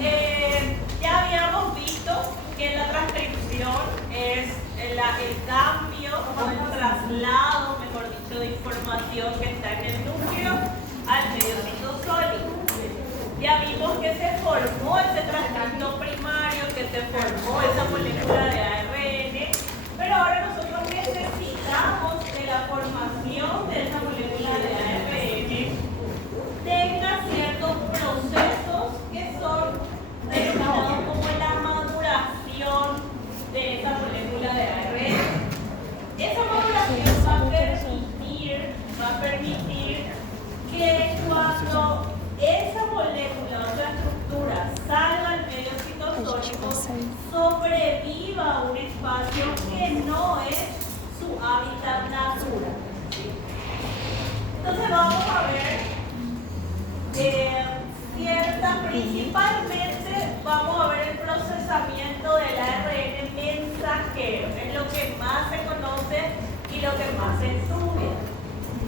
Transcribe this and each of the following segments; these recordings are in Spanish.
Ya habíamos visto que la transcripción es el cambio o el traslado, mejor dicho, de información que está en el núcleo al medio citosólico. Ya vimos que se formó ese transcripto primario, que se formó esa molécula de ARN, pero ahora nosotros necesitamos que la formación de esa molécula de ARN tenga ciertos procesos que son denominados como la maduración de esa molécula de ARN. Esa maduración va a permitir que cuando esa molécula o esa estructura salga al medio citosólico, sobreviva un espacio que no es su hábitat natural. Entonces vamos a ver principalmente vamos a ver el procesamiento del ARN mensajero, es lo que más se conoce y lo que más se estudia.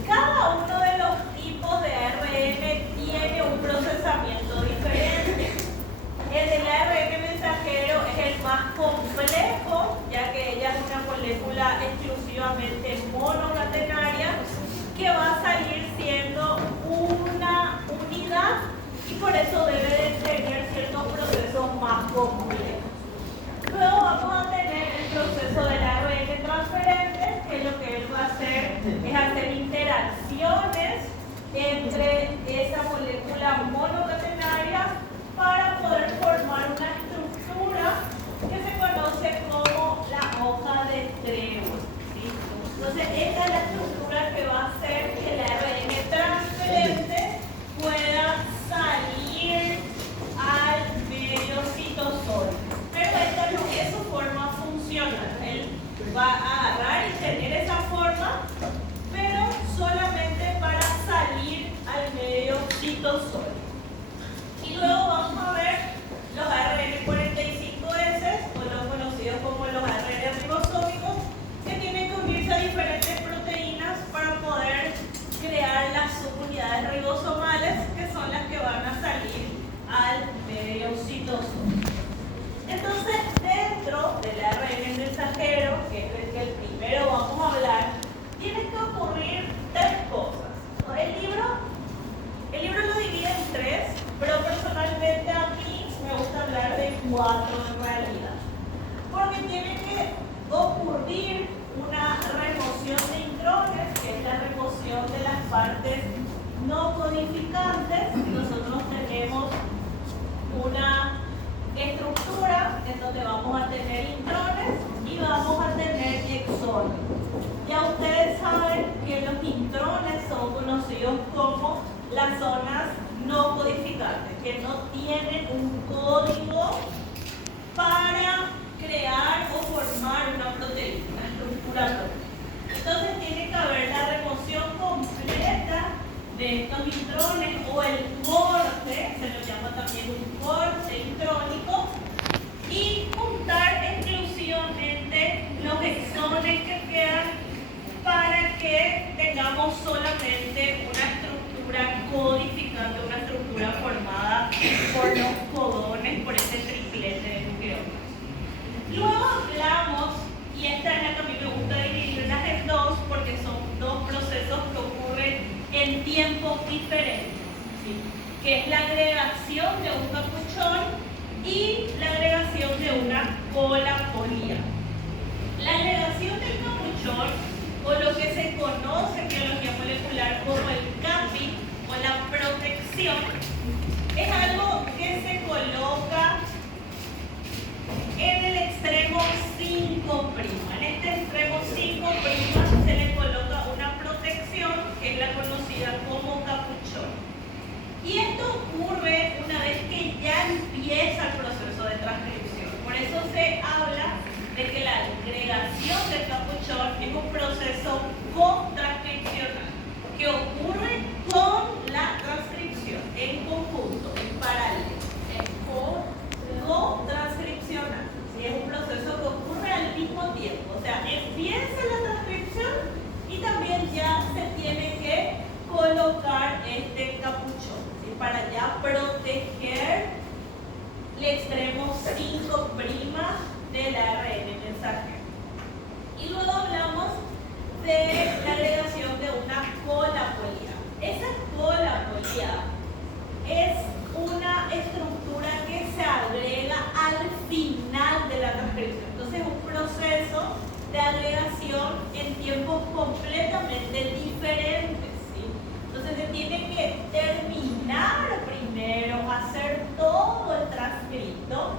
Cada uno de los tipos de ARN tiene un procesamiento diferente. El del ARN mensajero es el más complejo, ya que ella es una molécula exclusivamente monocatenaria que va a salir siendo una unidad y por eso debe de tener ciertos procesos más complejos. Luego vamos a tener el proceso del ARN transferente, que lo que él va a hacer es hacer interacciones entre esa molécula monocatenaria para poder formar una estructura que se conoce como la hoja de trébol. ¿Sí? Entonces, esta es la estructura que va a hacer que el ARN transferente pueda salir al medio citosólico. Pero esta no es su forma funcional. Él va a agarrar y tener esa forma, pero solamente para salir al medio citosólico. Y luego vamos a ver los ARN45S, o los conocidos como los ARN ribosómicos, que tienen que unirse a diferentes proteínas para poder crear las subunidades ribosomales, que son las que van a salir al medio citosólico. Entonces, dentro del ARN mensajero, que es el que primero vamos a hablar, tienen que ocurrir tres cosas. El libro lo divide en tres, pero personalmente a mí me gusta hablar de cuatro en realidad. Porque tiene que ocurrir una remoción de intrones, que es la remoción de las partes no codificantes. Nosotros tenemos una estructura en donde vamos a tener intrones y vamos a tener exones. Ya ustedes saben que los intrones son conocidos como las zonas no codificantes, que no tienen un código para crear o formar una proteína, una estructura propia. Entonces tiene que haber la remoción completa de estos intrones o el corte, se lo llama también un corte intrónico, y juntar exclusivamente los exones que quedan para que tengamos solamente una estructura codificante, una estructura formada por los codones, por ese triplete de nucleótidos. Luego hablamos, y esta es la que a mí me gusta dividirlas en dos, porque son dos procesos que ocurren en tiempos diferentes, ¿sí? Que es la agregación de un capuchón y la agregación de una cola polía. La agregación del capuchón, o lo que se conoce en biología molecular como el capping o la protección, es algo que se coloca en el extremo 5'. En este extremo 5' se le coloca una protección que es la conocida como capuchón. Y esto ocurre una vez que ya empieza el proceso de transcripción. Por eso se habla de que la agregación del capuchón es un proceso co-transcripcional que ocurre con la transcripción en conjunto, en paralelo, es co-transcripcional. ¿Sí? Es un proceso que ocurre al mismo tiempo, o sea, empieza la transcripción y también ya se tiene que colocar este capuchón, ¿sí? Para ya proteger extremo 5' del ARN mensajero. Y luego hablamos de la agregación de una cola poliada. Esa cola poliada es una estructura que se agrega al final de la transcripción. Entonces es un proceso de agregación en tiempos completamente diferentes, ¿sí? Entonces se tiene que terminar primero, hacer todo el transcrito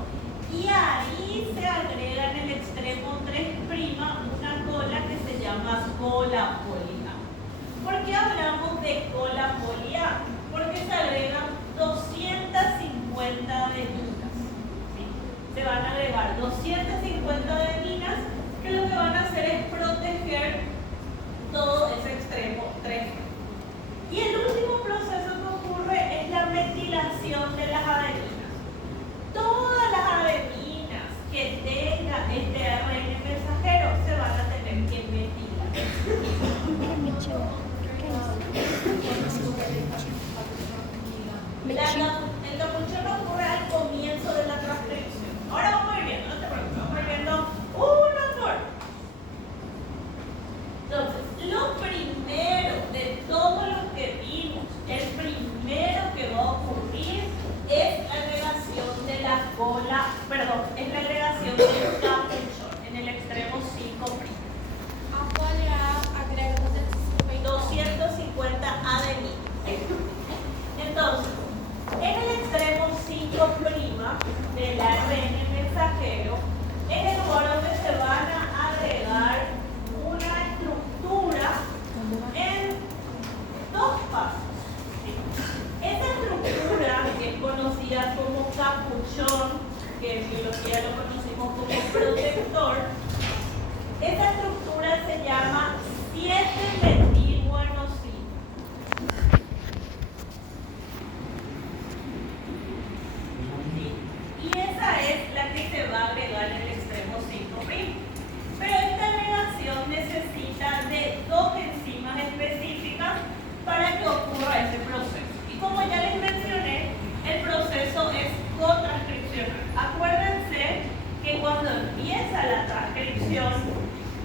y ahí se agrega en el extremo 3' una cola que se llama cola poliada. ¿Por qué hablamos de cola poliada? Porque se agregan 250 adeninas, ¿sí? Se van a agregar 250 adeninas que lo que van a hacer es proteger todo ese extremo 3'. Y el último proceso que ocurre es la metilación de las adeninas. Todas las adeninas que tenga este ARN mensajero se van a tener que metilar. El capuchón ocurre al comienzo de la transcripción. Ahora vamos a ir viendo, no te preocupes, vamos a ir viendo uno por uno. Entonces, lo primero de todo lo que vimos, el primero que va a ocurrir es la agregación de la cola, es la agregación del capuchón en el extremo 5'. ¿A cuál agrega 250 adeninas. Entonces, en el extremo 5' del ARN mensajero, es el lugar donde se van a agregar una estructura en 2 pasos. Esa estructura, que es conocida como capuchón, que en biología lo conocimos como protector, esa estructura se llama 7-metilguanosina. Y esa es la que se va a agregar en el extremo 5'. Pero esta agregación necesita de 2 enzimas específicas para que ocurra ese proceso. Y como ya les mencioné, el proceso es cotranscripcional. Acuérdense que cuando empieza la transcripción,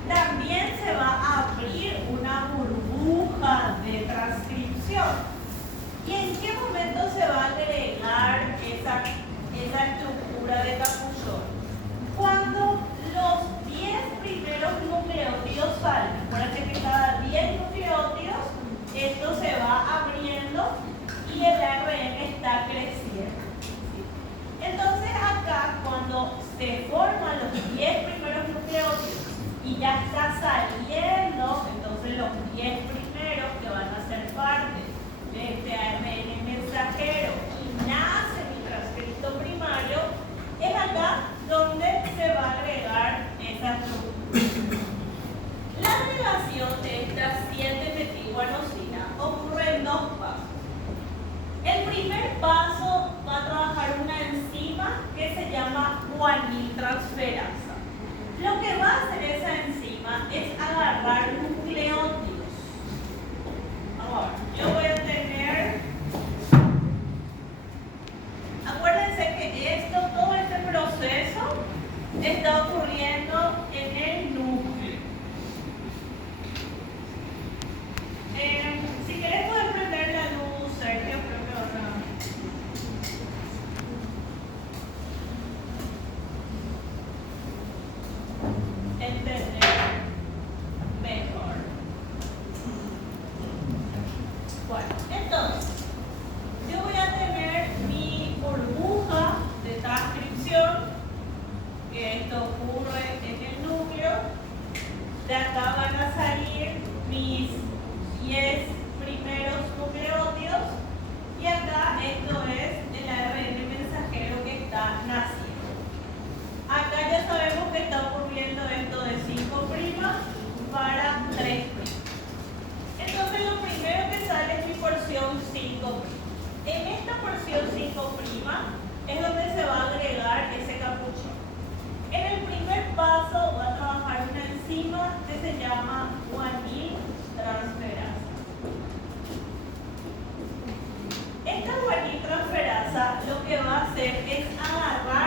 también se va a abrir una burbuja de transcripción. ¿Y en qué momento se va a agregar esa estructura de capuchón? Cuando los 10 primeros nucleótidos salen. Acuérdense que cada 10 nucleótidos esto se va abriendo y el ARN está creciendo. Entonces acá, cuando se forman los 10 primeros nucleótidos y ya está saliendo, entonces los 10 primeros que van a ser parte de este ARN mensajero y nace mi transcripto primario, es acá donde se va a agregar esa estructura. La agregación de esta 7-metilguanosina ocurre en 2 pasos. El primer paso va a trabajar una enzima que se llama guaniltransferasa. Lo que va a hacer esa enzima es agarrar nucleótidos. Ahora, yo voy a tener... Acuérdense que todo este proceso está ocurriendo en el núcleo. Si querés poder prender la luz, Sergio, creo que vas a... entender mejor. Bueno, entonces, yo voy a tener mi burbuja de transcripción, que esto ocurre en el núcleo. De acá van a salir mis 10 primeros nucleótidos y acá esto es el ARN mensajero que está naciendo. Acá ya sabemos que está ocurriendo esto de 5' para 3'. Entonces lo primero que sale es mi porción 5'. En esta porción 5' es donde se va a agregar ese capuchón. En el primer paso va a trabajar una enzima que se llama guaniltransferasa. Esta guaniltransferasa lo que va a hacer es agarrar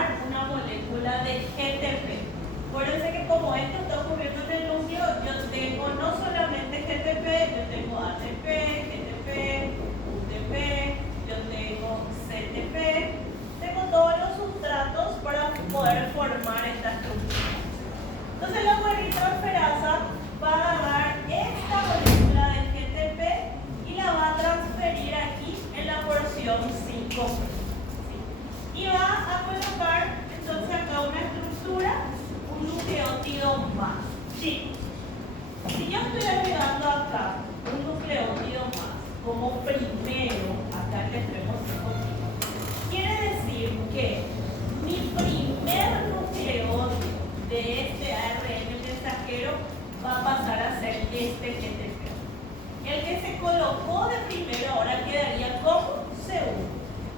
colocó de primero, ahora quedaría como segundo.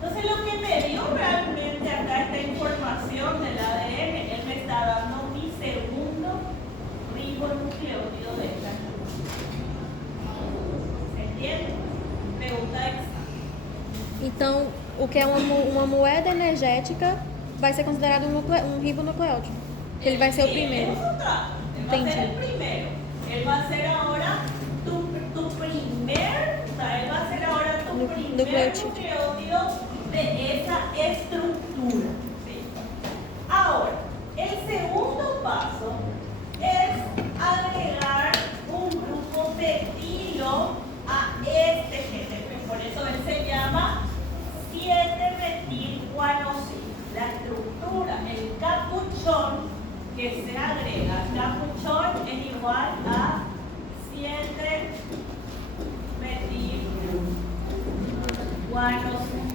Entonces lo que me dio realmente acá esta información del ADN, él me está dando mi segundo ribonucleótido de esta estructura. ¿Se entiende? Pregunta extra. Então, o que é uma moeda energética vai ser considerado um ribonucleótido. Que ele vai ser o primeiro. Él va a ser el primero. Él va a ser ahora tu primer, o sea, él va a ser ahora tu primer nucleótido de esa estructura. ¿Sí? Ahora, el segundo paso es agregar un grupo metilo a este GTP. Por eso él se llama 7-metilguanosina. La estructura, el capuchón que se agrega, capuchón es igual a 7-metilguanosina.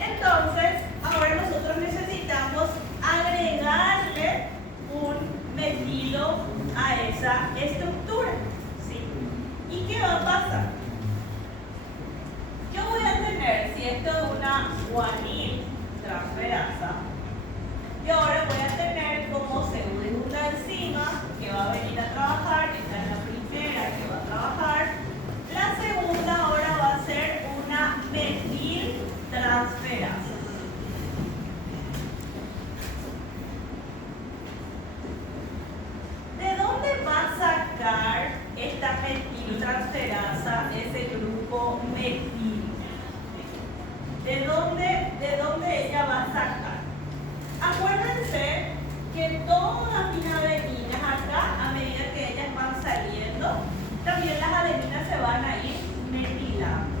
Entonces, ahora nosotros necesitamos agregarle un metilo a esa estructura. ¿Sí? ¿Y qué va a pasar? Yo voy a tener, si esto es una guanil transferasa, yo ahora voy a tener como segunda enzima que va a venir a trabajar, esta es la primera que va a trabajar. La segunda ahora va a ser una metiltransferasa. ¿De dónde va a sacar esta metiltransferasa ese grupo metil? ¿De dónde ella va a sacar? Acuérdense que todas mis adeninas acá, a medida que ellas van saliendo, también las adeninas se van a ir metilando.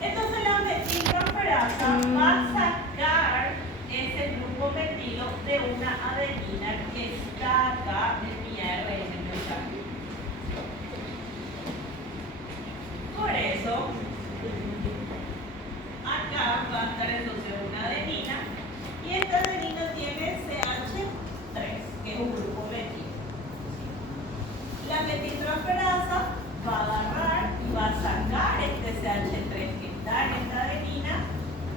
Entonces la metiltransferasa va a sacar ese grupo metilo de una adenina que está acá en mi ARN mensajero. Por eso, acá va a estar entonces una adenina y esta adenina tiene CH3, que es un grupo metilo. La metiltransferasa va a agarrar y va a sacar este CH3 que está en esta adenina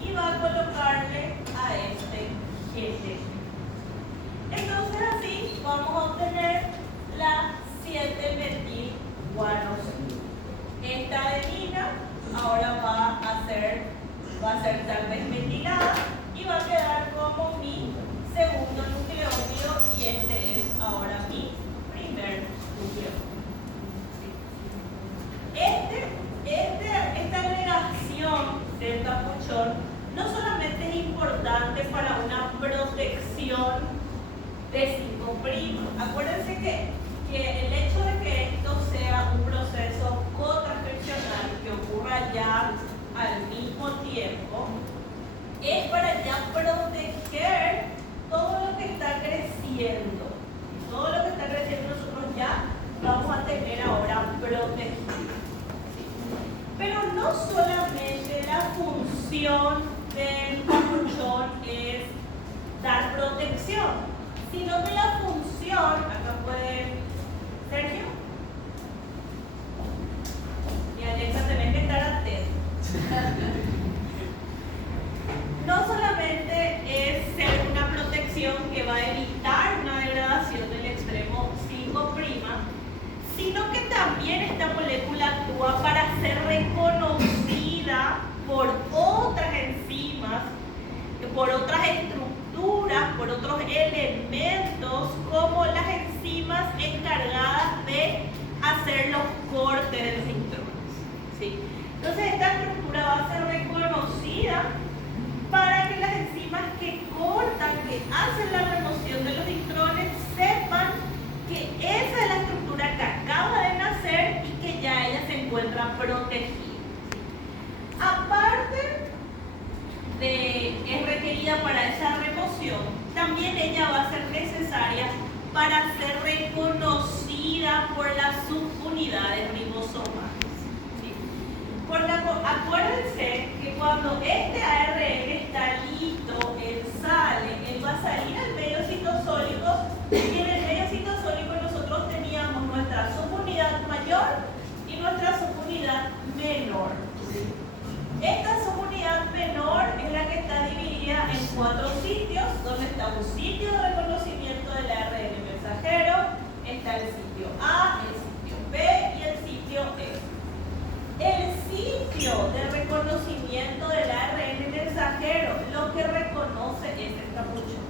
y va a colocarle a este GTP. Entonces así vamos a obtener la 7-metilguanosina. Esta adenina ahora va a ser tal vez metilada y va a quedar como mi segundo nucleótido y este es ahora mi primer nucleótido. Esta agregación del capuchón no solamente es importante para una protección de 5'. Acuérdense que el hecho de que esto sea un proceso cotranscripcional que ocurra ya al mismo tiempo es para ya proteger todo lo que está creciendo. Todo lo que está creciendo nosotros ya vamos a tener ahora protegido. Pero no solamente la función del capuchón es dar protección, sino que la función, acá puede, Sergio y Alexa deben de estar atentos. No solamente es ser una protección que va a evitar una degradación del extremo 5', sino que también esta molécula actúa para ser reconocida por otras enzimas, por otras estructuras, por otros elementos, como las enzimas encargadas de hacer los cortes de los intrones. ¿Sí? Entonces esta estructura va a ser reconocida para que las enzimas que cortan, que hacen la remoción de los intrones, sepan que esa es la estructura que acaba de nacer y que ya ella se encuentra protegida. Aparte de es requerida para esa remoción, también ella va a ser necesaria para ser reconocida por las subunidades ribosomales. ¿Sí? Porque acuérdense que cuando este ARN está listo, él va a salir al medio citosólico y en el medio citosólico nosotros teníamos nuestra subunidad mayor sea el sitio A, el sitio B y el sitio E. El sitio de reconocimiento del ARN mensajero lo que reconoce es el capuchón.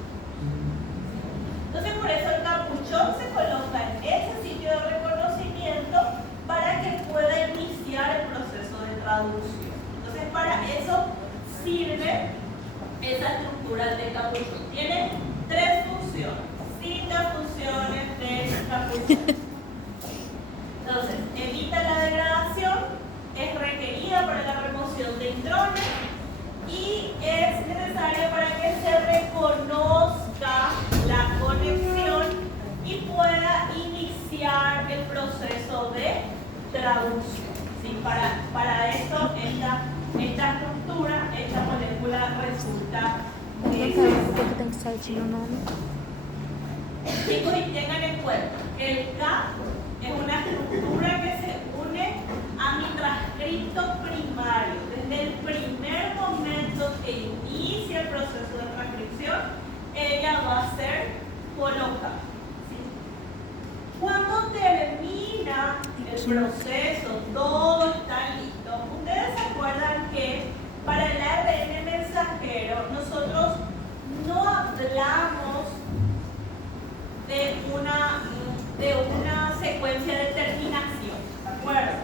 Entonces, por eso el capuchón se coloca en ese sitio de reconocimiento para que pueda iniciar el proceso de traducción. Entonces, para eso sirve esa estructura del capuchón. Tiene tres funciones, distintas funciones del capuchón. Entonces, evita la degradación, es requerida para la remoción de intrones y es necesaria para que se reconozca la conexión y pueda iniciar el proceso de traducción. ¿Sí? Para esto, esta estructura, esta molécula resulta Por que tem certinho o nome? Chicos, y tengan en cuenta que el K es una estructura que se une a mi transcripto primario. Desde el primer momento que inicia el proceso de transcripción, ella va a ser colocada. ¿Sí? Cuando termina el proceso, todo está listo. Ustedes se acuerdan que para el ARN mensajero nosotros no hablamos de una secuencia de terminación, ¿de acuerdo?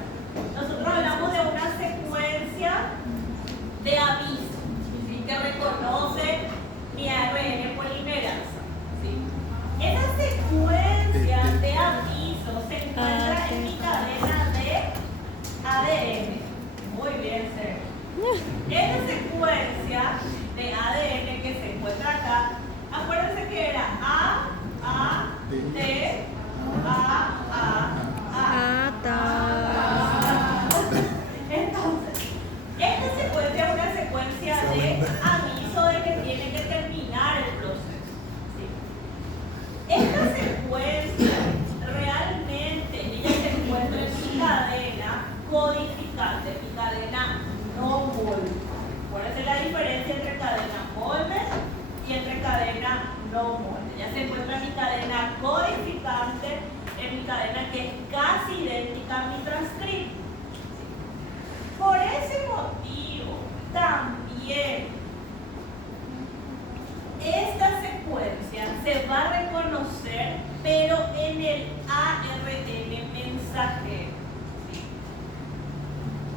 Nosotros hablamos de una secuencia de aviso, ¿sí? Que reconoce mi ARN polimerasa, ¿sí? Esa secuencia de aviso se encuentra en mi cadena de ADN. Muy bien, Sergio. Esa secuencia de ADN que se encuentra acá, acuérdense que era A, T, A. Ah, tá. Entonces, esta secuencia es una secuencia de aviso de que tiene que terminar el proceso. ¿Sí? Esta secuencia realmente ella se encuentra en mi cadena codificante, mi cadena no molde. ¿Cuál es la diferencia entre cadena molde y entre cadena no molde? Ya se encuentra en mi cadena codificante, en mi cadena que es casi idéntica a mi transcripto. Por ese motivo, también esta secuencia se va a reconocer, pero en el ARN mensajero. ¿Sí?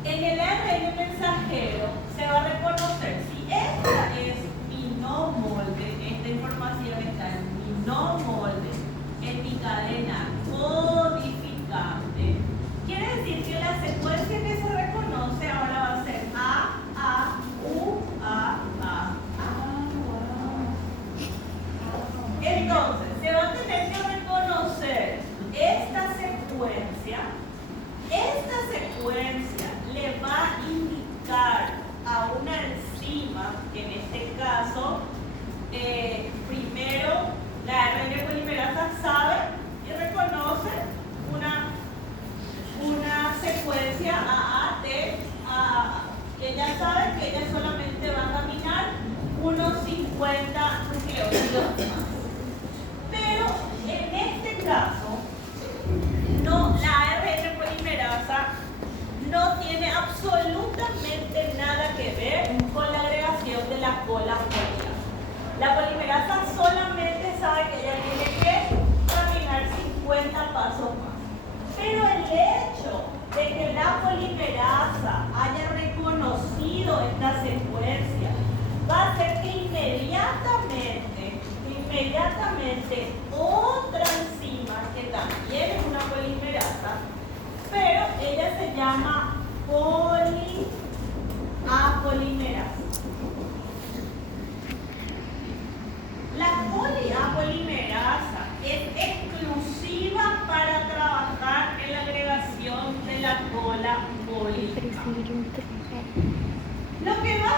En el ARN mensajero se va a reconocer si esta es mi no molde, esta información está en mi no molde, en mi cadena codificante. Quiere decir que la secuencia que se reconoce ahora va a ser A, U, A. Entonces, se va a tener que reconocer esta secuencia. Esta secuencia le va a indicar a una enzima, que en este caso, primero la ARN polimerasa sabe y reconoce una secuencia AAT, AAA. Ella sabe que ella solamente va a caminar unos 50 nucleótidos más. Pero en este caso, la ARN polimerasa no tiene absolutamente nada que ver con la agregación de la cola polimerasa. La polimerasa solamente sabe que ella tiene que caminar 50 pasos más. Pero el hecho de que la polimerasa haya reconocido esta secuencia va a hacer que inmediatamente otra enzima, que también es una polimerasa, pero ella se llama poliapolimerasa. La poliapolimerasa es exclusiva para trabajar en la agregación de la cola polimerasa. Lo que va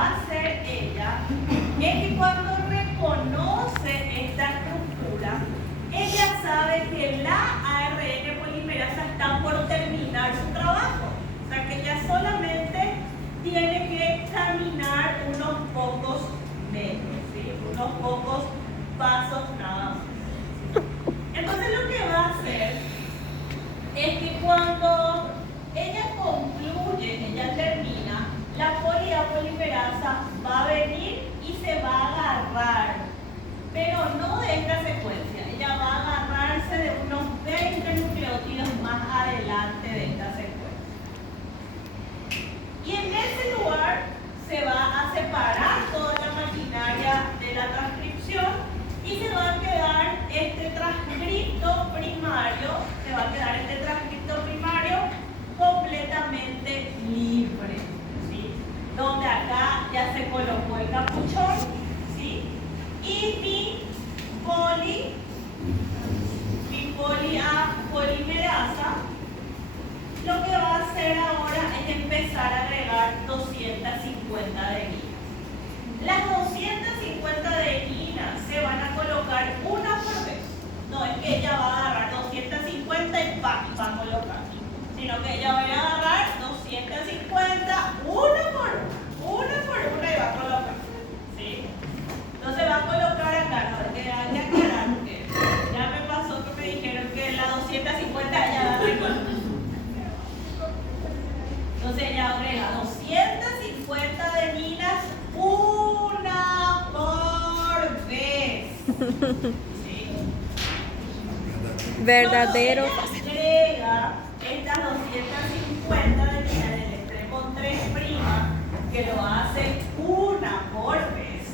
a hacer ella es que cuando reconoce esta estructura, ella sabe que la ARN polimerasa está por terminar su trabajo. O sea que ella solamente tiene que caminar unos pocos metros, ¿sí? Unos pocos pasos nada más. Entonces, pero no de esta secuencia. Ella va a agarrarse de unos 20 nucleótidos más adelante de esta secuencia. Y en ese lugar se va a separar toda la maquinaria de la transcripción y se va a quedar este transcripto primario, completamente libre, ¿sí? Donde acá ya se colocó el capuchón, ¿sí? Y mi polimerasa lo que va a hacer ahora es empezar a agregar 250 adeninas. Las 250 adeninas se van a colocar una por vez. No es que ella va a agarrar 250 y va a colocar, sino que ella va a agarrar 250 una por una y va a colocar. ¿Sí? Entonces va a colocar acá, no, que hay que aclarar, porque ya me pasó que me dijeron que la 250 ya va a reconocer. Entonces ella agrega 250 adeninas una por vez. ¿Sí? Verdadero. Cuando ella agrega estas 250 adeninas en el extremo 3', que lo hace una por vez.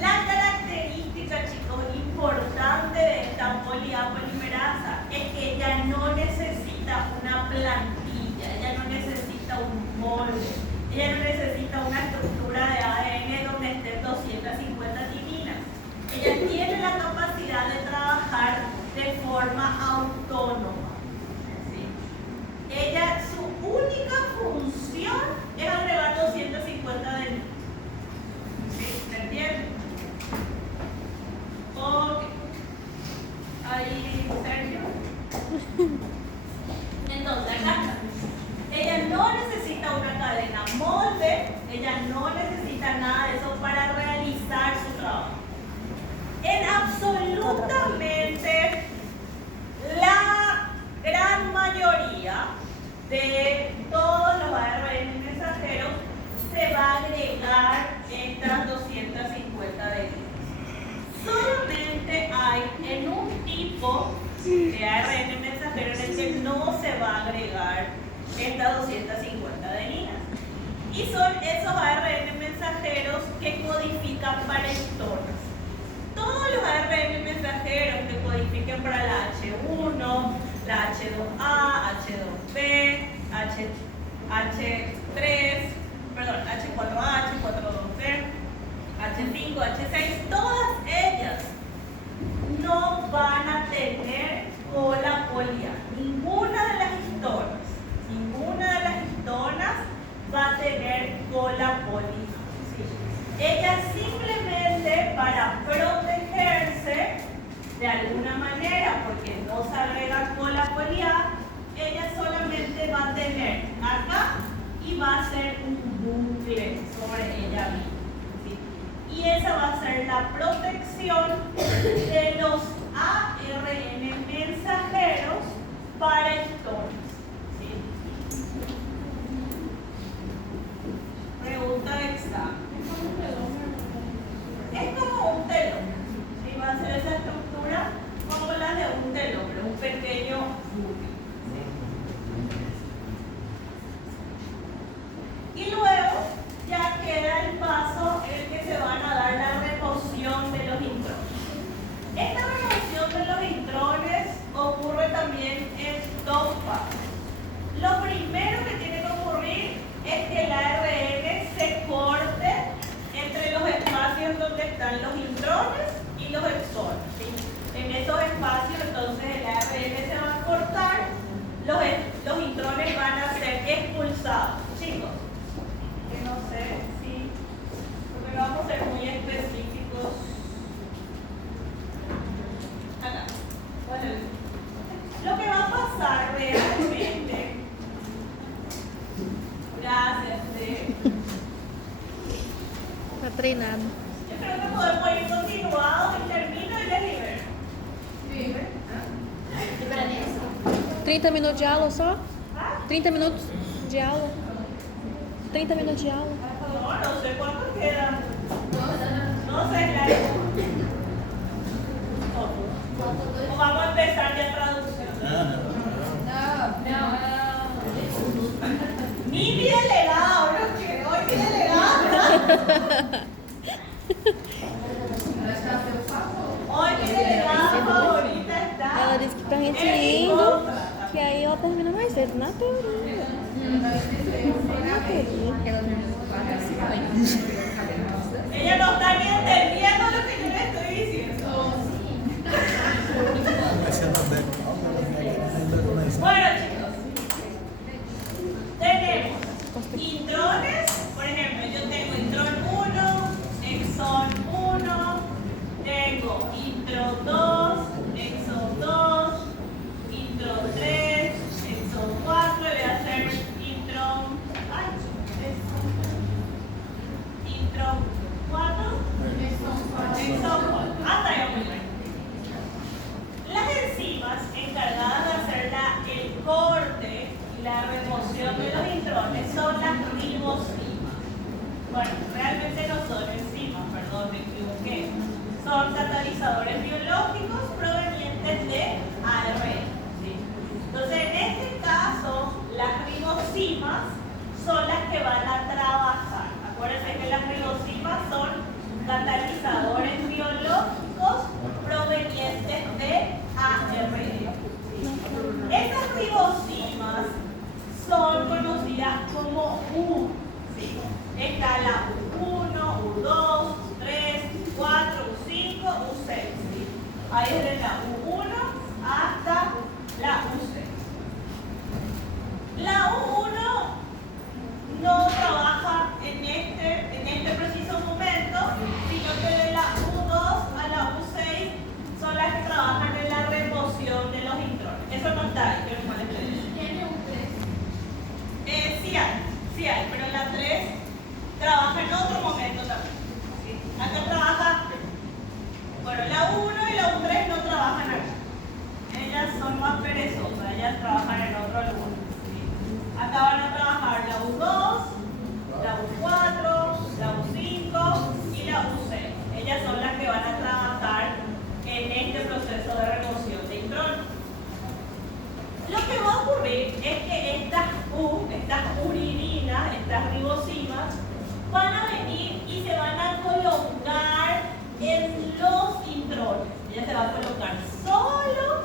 La característica, chicos, importante de esta polimerasa es que ella no necesita una plantilla, ella no necesita un molde, ella no necesita una estructura de ADN donde estén 250 timinas. Ella tiene la capacidad de trabajar de forma autónoma. ¿Sí? Ella, su única función es agregar 250 de niños. ¿Sí? ¿Se entiende? Ok. Ahí, Sergio. Entonces, acá ella no necesita una cadena molde, ella no necesita nada de eso para realizar su trabajo. En absolutamente la gran mayoría de todos los ARN mensajeros se va a agregar estas 250 de ellos. Solamente hay en un tipo de ARN mensajero en el que no se va a agregar estas 250 adeninas. Y son esos ARN mensajeros que codifican para histonas. Todos los ARN mensajeros que codifiquen para la H1, la H2A, H2B, H4A, H4B, H5, H6, todas ellas no van a tener cola poliar. Ninguna de las histonas va a tener cola poliar. ¿Sí? Ellas simplemente para protegerse de alguna manera, porque no se agrega cola poliar, ella solamente va a tener acá y va a hacer un bucle sobre ella misma. ¿Sí? Y esa va a ser la protección de los ARN mensajeros para histonas. ¿Sí? Pregunta de examen. Es como un telón. ¿Sí? Va a ser esa estructura como la de un telón, un pequeño bucle. Y luego ya queda el paso en el que se van a dar la remoción de los intrones. Esta remoción de los intrones ocurre también en dos pasos. Lo primero que tiene que ocurrir es que el ARN se corte entre los espacios donde están los intrones y los exones. ¿Sí? En esos espacios entonces el ARN se va a cortar, los intrones van a ser expulsados. Chicos, que no sé si, porque vamos a ser muy específicos. Acá. Bueno, lo que va a pasar realmente, gracias, Está treinado. yo creo que podemos ir continuados y termino y les libero. Libra. Libra nisso? 30 minutos de aula só? ¿Ah? 30 minutos de aula. 30 minutos de aula. No sé cuánto queda. Nossa, No Entonces, o vamos a empezar ya traducción. Mi delegado, ¿no? Que hoy mi delegado. Hoy mi delegada favorita está. Ela disse que pra gente en ir indo, contra, tá? que aí ela termina mais cedo, na teoria. Na teoria. Ella no está ni entendiendo lo que yo le estoy diciendo. Bueno, chicos, tenemos intrones, por ejemplo, yo tengo intron 1, exon 1, tengo intro 2, exon 2, intro 3, exon 4, voy a hacer intro 4, exon 4, hasta ahí muy bien. Las enzimas encargadas de hacer el corte y la remoción de los intrones son las ribosimas. Bueno, realmente no son enzimas, perdón, me equivoqué. Son catalizadores biológicos provenientes de ARN. ¿Sí? Entonces, en este caso, las ribosimas son las que van a trabajar. Acuérdense que las ribosimas son catalizadores biológicos provenientes de ARN. Estas ribosimas son conocidas como U. ¿Sí? Está la U1, U2, U3, U4, U5, U6. ¿Sí? Ahí es de la U1 hasta la U6. La U1 no trabaja en este preciso momento, sino que de la U2 a la U6 son las que trabajan en la remoción de los intrones. Eso no está ahí, yo no les estoy diciendo. ¿Tiene un 3? Sí hay, pero la 3 trabaja en otro momento también. ¿Sí? Acá trabaja, bueno, la 1 y la U3 no trabajan acá. Ellas son más perezosas, ellas trabajan en otro lugar. ¿Sí? Acá van a trabajar la U2, la U4, la U5 y la U6. Ellas son las que van a trabajar en este proceso de remoción de intrones. Lo que va a ocurrir es que estas urininas, estas ribosimas, van a venir y se van a colocar en los intrones. Ella se va a colocar solo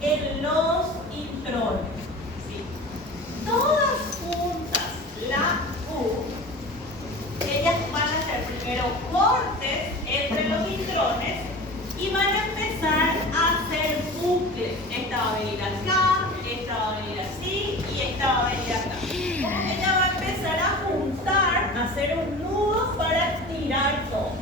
en los intrones. ¿Sí? Todas juntas, la U, ellas van a hacer primero cortes entre los intrones y van a empezar a hacer bucles. Esta va a venir acá, esta va a venir así y esta va a venir acá. Como que ella va a empezar a juntar, a hacer un nudo para estirar todo,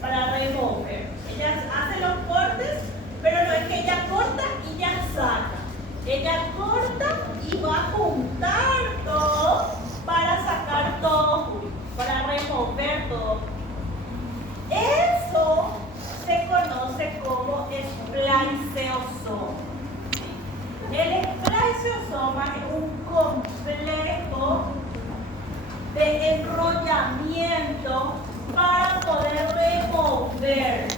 para remover. Ella hace los cortes, pero no es que ella corta y ya saca. Ella corta y va a juntar todo para sacar todo junto, para remover todo. Eso se conoce como spliceosoma. El spliceosoma es un complejo de enrollamiento para poder remover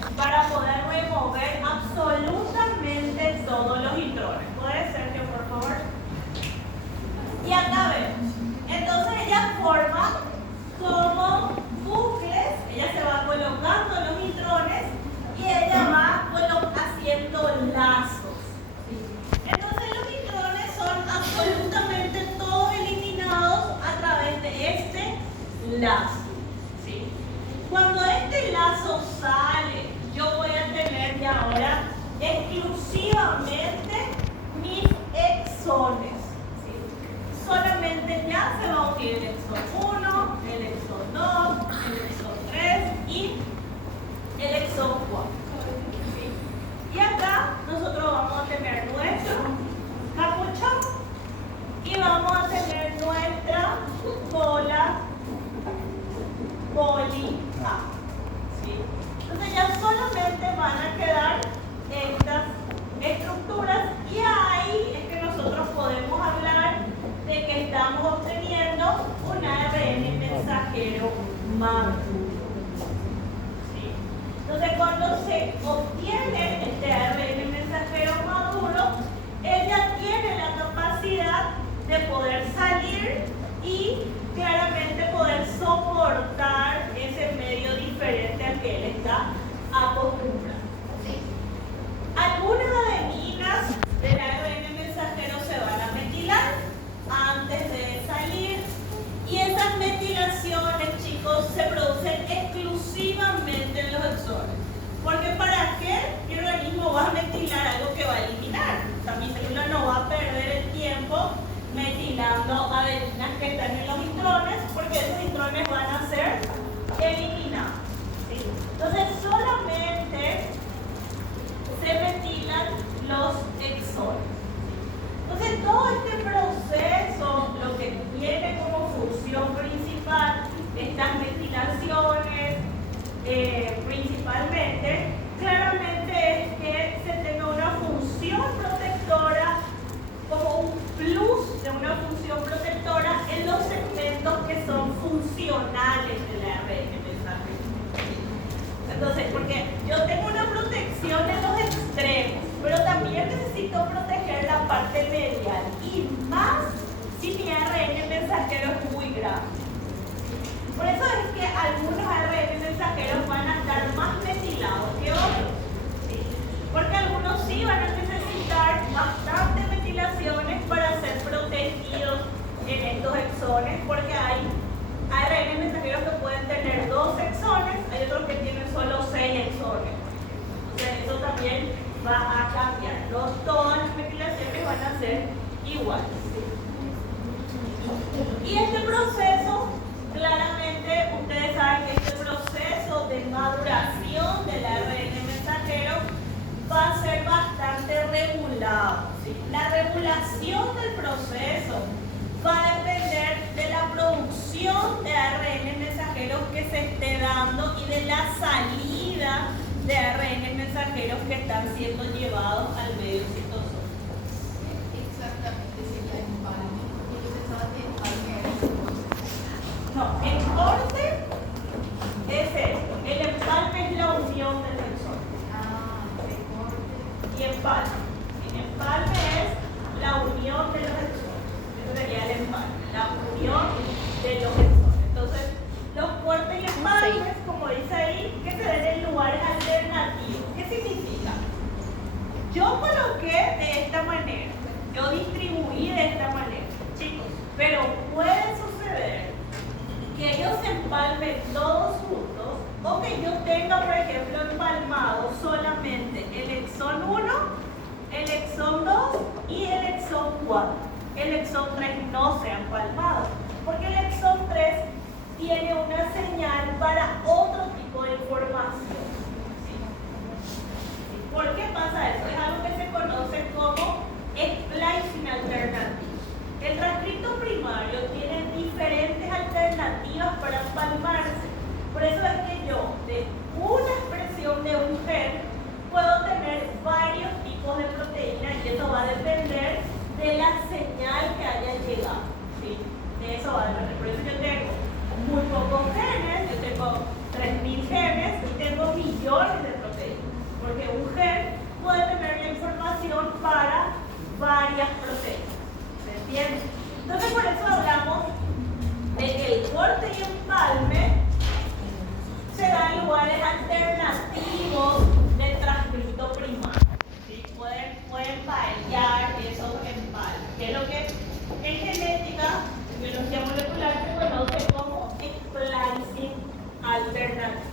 absolutamente todos los intrones. ¿Puede ser que por favor? Y acá vemos. Entonces ella forma como bucles, ella se va colocando los intrones y ella va haciendo lazos. ¿Sí? Entonces los intrones son absolutamente todos eliminados a través de este lazo. ¿Sí? Cuando este lazo sale, yo voy a tener ya ahora exclusivamente mis exones. ¿Sí? Solamente ya se va a unir el exon 1, el exon 2, el exon 3 y el exon 4. ¿Sí? Y acá nosotros vamos a tener nuestro capuchón y vamos a tener nuestra cola poli A. ¿Sí? Entonces ya solamente van a quedar estas estructuras y ahí es que nosotros podemos hablar de que estamos obteniendo un ARN mensajero maduro. ¿Sí? cuando se obtiene este ARN mensajero maduro, ella tiene la capacidad de poder salir y claramente poder soportar ese medio diferente al que él está acostumbrado. Algunas adeninas del ARN mensajero se van a metilar antes de salir y esas metilaciones, chicos, se producen exclusivamente en los exones. Porque ¿para qué mi organismo va a metilar algo que va a eliminar? O sea, mi célula no va a perder el tiempo metilando adeninas que están en los intrones, porque esos intrones van a ser eliminados. ¿Sí? Entonces, solamente se metilan los exones. Entonces, todo este proceso, lo que tiene como función principal estas metilaciones, principalmente, claramente es que se tenga una función protectora, como un plus de una función protectora en los segmentos que son funcionales de la red de mensajero. Entonces, porque yo tengo una protección en los extremos, pero también necesito proteger la parte medial, y más si mi ARN mensajero es muy grande. Por eso es que algunos ARN mensajeros van a estar más metilados que otros, ¿sí? Porque algunos sí van a necesitar bastantes metilaciones para ser protegidos en estos exones, porque hay ARN mensajeros que pueden tener 2 exones, hay otros que tienen solo 6 exones. Entonces eso también va a cambiar. No todas las metilaciones van a ser iguales. Y este proceso, claramente ustedes saben que este proceso de maduración del ARN mensajero va a ser bastante regulado, ¿sí? La regulación del proceso va a depender de la producción de ARN mensajeros que se esté dando y de la salida de ARN mensajeros que están siendo llevados al medio citosol. Exactamente, sería empalme. Yo pensaba que empalme era No, el corte es esto. El empalme es la unión del exones. el corte. Y empalme. El empalme es la unión de los exones. Eso sería el empalme, la unión de los exones. Entonces, los cortes y empalmes, como dice ahí, que se den en lugares alternativos. ¿Qué significa? Yo coloqué de esta manera, yo distribuí de esta manera, chicos, pero puede suceder que ellos se empalmen todos juntos, o que yo tenga, por ejemplo, empalmado solamente el exón 1, el exón 2 y el exón 4. El exón 3 no se ha empalmado, porque el exón 3 tiene una señal para otro tipo de información. ¿Sí? ¿Por qué pasa eso? Es algo que se conoce como splicing alternativo. El transcripto primario tiene diferentes alternativas para empalmarse. Por eso es que yo, de una expresión de un gen, puedo tener varios tipos de proteínas, y eso va a depender de la señal que haya llegado. ¿Sí? De eso va a depender. Por eso yo tengo muy pocos genes, yo tengo 3000 genes y tengo millones de proteínas. Porque un gen puede tener la información para varias proteínas. ¿Se entiende? Entonces, por eso hablamos de que el corte y empalme se da en lugares alternativos del transcripto primario. ¿Sí? Pueden fallar esos empalmes, que es lo que en genética, en biología molecular, se conoce como splicing alternativo.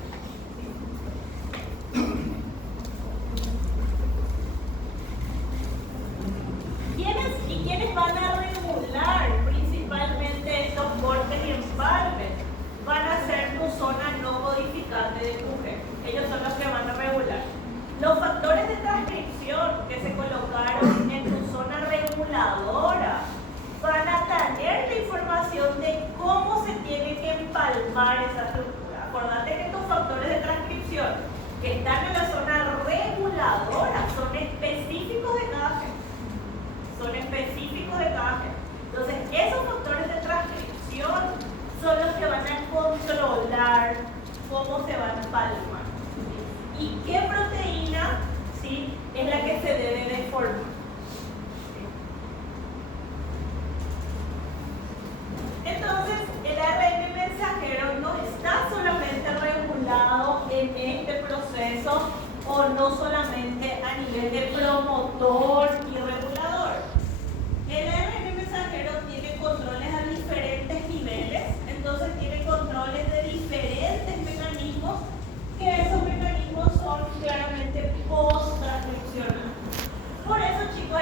¿Quiénes van a regular principalmente estos cortes y empalmes? Van a ser tu zona no codificante de tu gen. Ellos son los que van a regular. Los factores de transcripción que se colocaron en tu zona reguladora van a tener la información de cómo se tiene que empalmar esa estructura. Acordate que estos factores de transcripción que están en la zona reguladora son específicos de cada gen. Son específicos de cada gen. Entonces, esos factores de transcripción son los que van a controlar cómo se va a empalmar. ¿Y qué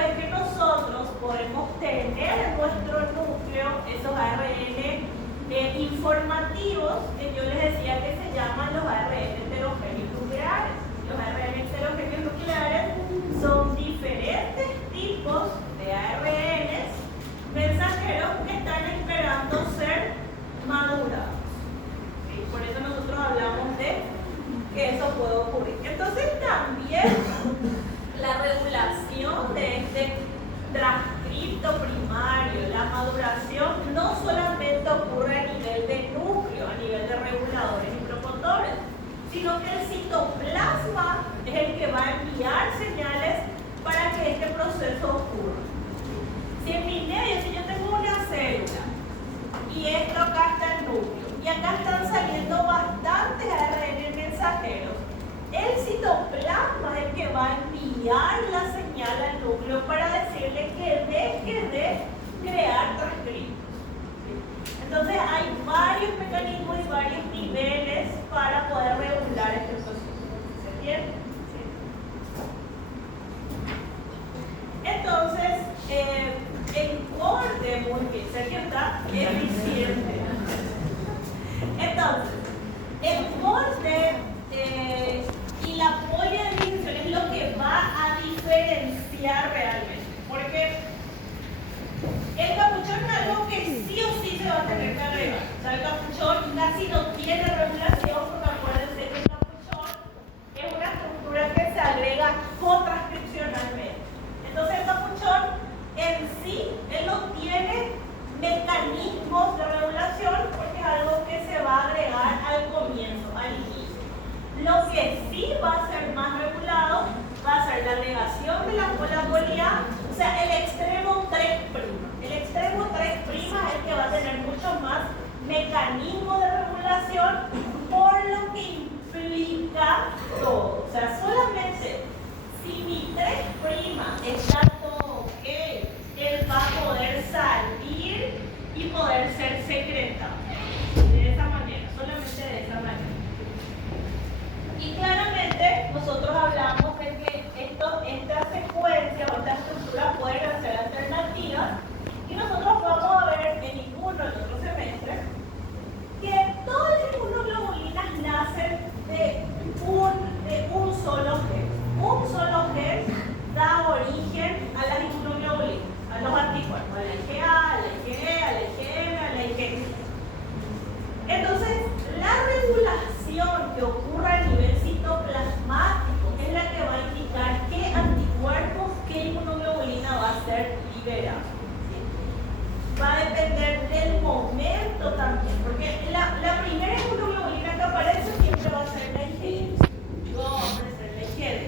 es que nosotros podemos tener en nuestro núcleo esos ARN informativos que yo les decía que se llaman los ARN heterogéneos nucleares. Los ARN heterogéneos nucleares son diferentes tipos de ARNs mensajeros que están esperando ser madurados. ¿Sí? Por eso nosotros hablamos de que eso puede ocurrir. Entonces también la regulación de este transcripto primario, la maduración, no solamente ocurre a nivel de núcleo, a nivel de reguladores y promotores, sino que el citoplasma es el que va a enviar señales para que este proceso ocurra. Si en mi medio, si yo tengo una célula y esto acá está el núcleo, y acá están saliendo bastantes ARN mensajeros, el citoplasma es el que va a enviar la señal al núcleo para decirle que deje de crear transcriptos. Entonces hay varios mecanismos y varios niveles para poder regular este proceso. ¿Se entiende? Sí. Entonces, el corte, muy bien, Sergio está eficiente. Entonces, el corte y la poliadicción es lo que va a diferenciar realmente. Porque el capuchón es algo que sí o sí se va a tener que agregar. O sea, el capuchón casi no tiene regulación, porque acuérdense que el capuchón es una estructura que se agrega cotranscripcionalmente. Entonces, el capuchón en sí, él no tiene mecanismos de regulación porque es algo que se va a agregar al comienzo, al inicio. Lo que sí va a ser más regulado va a ser la agregación de la polia, o sea, el extremo 3'. El extremo 3' es el que va a tener mucho más mecanismo de regulación, por lo que implica todo. O sea, solamente si mi 3' está todo ok, él va a poder salir y poder ser secretado. De esa manera, solamente de esa manera. Y claramente nosotros hablamos de que esta secuencia o esta estructura pueden ser alternativas, y nosotros vamos a ver en ninguno del otro semestre que todas las inmunoglobulinas nacen de un solo gen. Un solo gen da origen a las inmunoglobulinas, a los anticuerpos, a la IgA, a la IgE, a la IgM, a la IgG. Entonces, la regulación que ocurre a nivel citoplasmático es la que va a indicar qué anticuerpos, qué inmunoglobulina va a ser liberada. ¿Sí? Va a depender del momento también, porque la primera inmunoglobulina que aparece siempre va a ser la IgM, luego va a aparecer la IgD.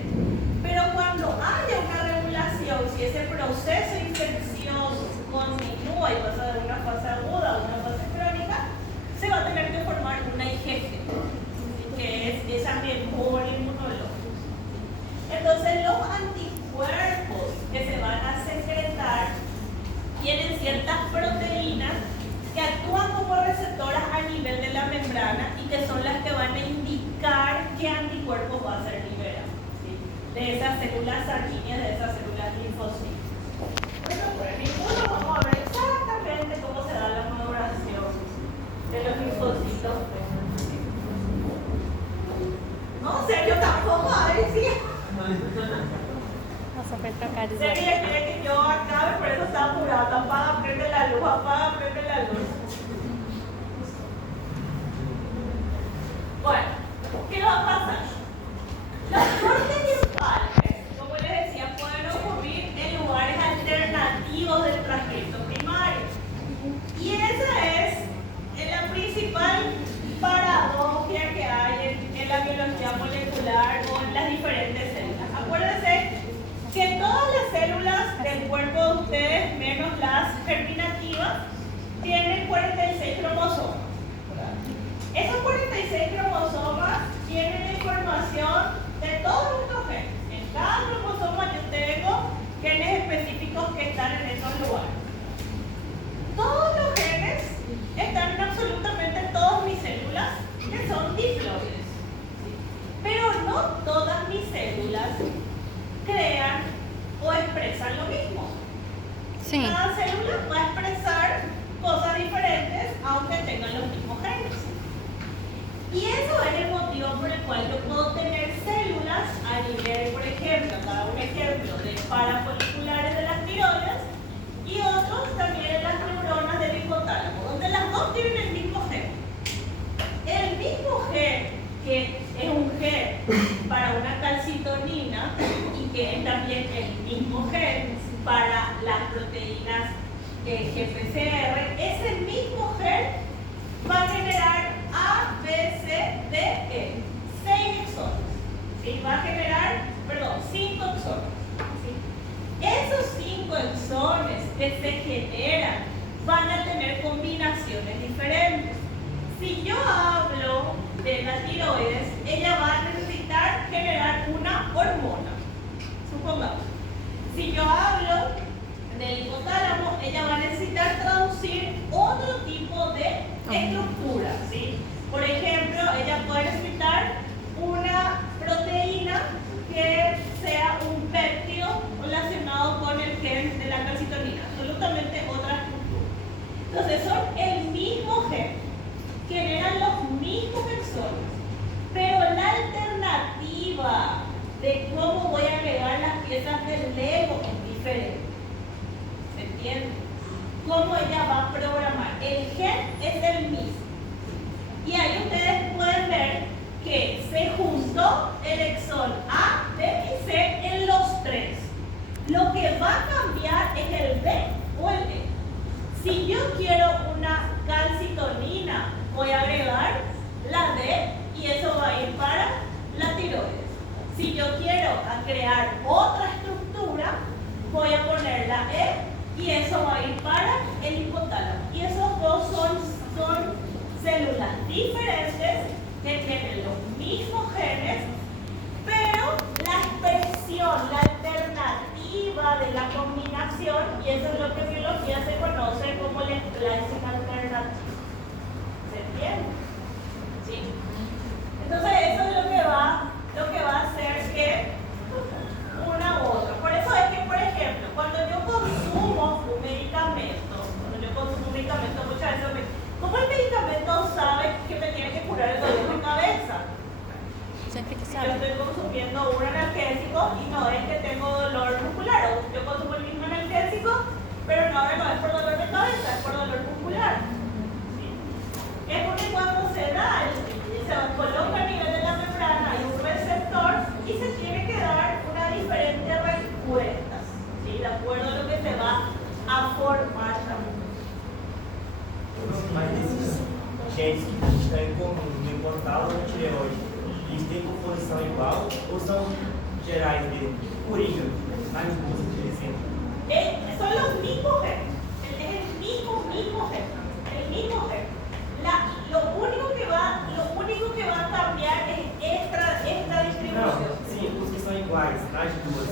Pero cuando haya una regulación, si ese proceso infeccioso continúa y pasa de una fase aguda a una fase crónica, se va a tener que formar una IgG, que es esa memoria inmunológica. Entonces, los anticuerpos que se van a secretar tienen ciertas proteínas que actúan como receptoras a nivel de la membrana y que son las que van a indicar qué anticuerpos va a ser liberado, ¿sí? De esas células sanguíneas, de esas células linfocitos. Bueno, por ninguno vamos a ver exactamente cómo se da la maduración de los linfocitos. No, Sergio tampoco, a ver si. Nossa, foi trocar de Sergio ya quiere que yo acabe, por eso está apurado. Apaga, prende la luz, apaga, prende la luz. Bueno, ¿qué va a pasar? Los cortes y empalmes, como les decía, pueden ocurrir en lugares alternativos del transcripto primario. Y esa es la principal paradoja que hay en la biología molecular o en las diferentes células. Acuérdense que todas las células del cuerpo de ustedes, menos las germinativas, tienen 46 cromosomas. Esos 46 cromosomas tienen la información de todos nuestros genes. En cada cromosoma yo tengo genes específicos que están en esos lugares. Todos los genes están en absolutamente todas mis células, que son diploides. Pero no todas mis células crean o expresan lo mismo. Sí. Cada célula va a expresar cosas diferentes aunque tengan los mismos genes. Y eso es el motivo por el cual yo puedo tener células a nivel, por ejemplo, cada un ejemplo de parafoliculares de las tiroides y otros también en las neuronas del hipotálamo, donde las dos tienen el mismo gen. El mismo gen, que es un gen para una calcitonina y que es también el mismo gen para las proteínas GPCR, ese mismo gen va a generar A, B, C, D, E. 6 exones. ¿Sí? Va a generar, 5 exones. ¿Sí? Esos 5 exones que se generan van a tener combinaciones diferentes. Si yo hablo de la tiroides, ella va a necesitar generar una hormona. Supongamos. Si yo hablo del hipotálamo, ella va a necesitar traducir otro tipo de estructura, ¿sí? Por ejemplo, ella puede necesitar una proteína que sea un péptido relacionado con el gen de la calcitonina, absolutamente otra estructura. Entonces son el mismo gen, generan los mismos exones, pero la alternativa de cómo voy a agregar las piezas del Lego es diferente. ¿Se entiende? Cómo ella va a programar. El gen es el mismo. Y ahí ustedes pueden ver que se juntó el exón A, B y C en los 3. Lo que va a cambiar es el B o el E. Si yo quiero una calcitonina, voy a agregar la D y eso va a ir para la tiroides. Si yo quiero crear otra estructura, voy a poner la E y eso va a ir para el hipotálamo. Y esos dos son células diferentes que tienen los mismos genes, pero la expresión, la alternativa de la combinación, y eso es lo que en biología se conoce como el splicing alternativo. ¿Se entiende? ¿Sí? Entonces eso es lo que va a hacer que una u otra. Por eso es que, por ejemplo, cuando yo consumo un medicamento, muchas veces ¿cómo el medicamento sabe que me tiene que curar el dolor de cabeza? Siempre que Yo sabe. estoy consumiendo un analgésico y no es que tengo dolor muscular, o yo consumo el mismo analgésico, pero no es por dolor de cabeza, es por dolor muscular. ¿Sí? Es porque cuando se da, se coloca a nivel de la membrana, hay un receptor y se tiene que dar una diferente respuesta, ¿sí? De acuerdo a lo que se va a formar también. Mas esses genes que a gente está em comum no hipotálamo e na tireoide, eles têm composição igual ou são gerais mesmo? Coringa, as duas diferenciam. Son los mismos genes, es el mismo gen, el mismo gen. Lo único que va a cambiar es esta Não, distribución. sim, os que são iguais nas duas,